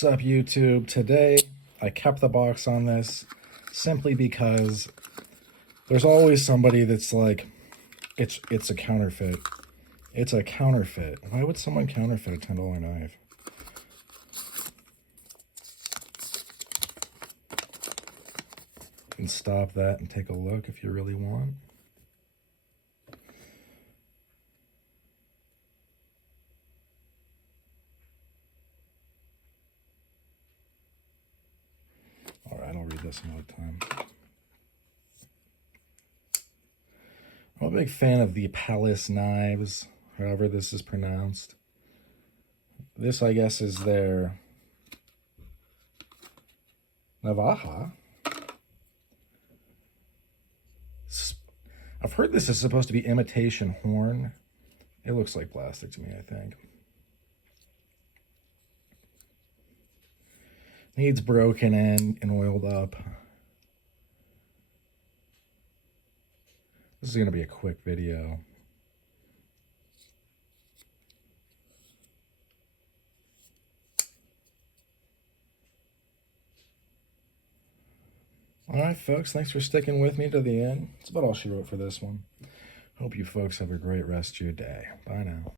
What's up, YouTube? Today I kept the box on this simply because there's always somebody that's like, it's a counterfeit. It's a counterfeit. Why would someone counterfeit a $10 knife? You can stop that and take a look if you really want. All right, I'll read this another time. I'm a big fan of the Palace knives, however this is pronounced. This, I guess, is their Navaja. I've heard this is supposed to be imitation horn. It looks like plastic to me, I think. Needs broken in and oiled up. This is going to be a quick video. Alright, folks, thanks for sticking with me to the end. That's about all she wrote for this one. Hope you folks have a great rest of your day. Bye now.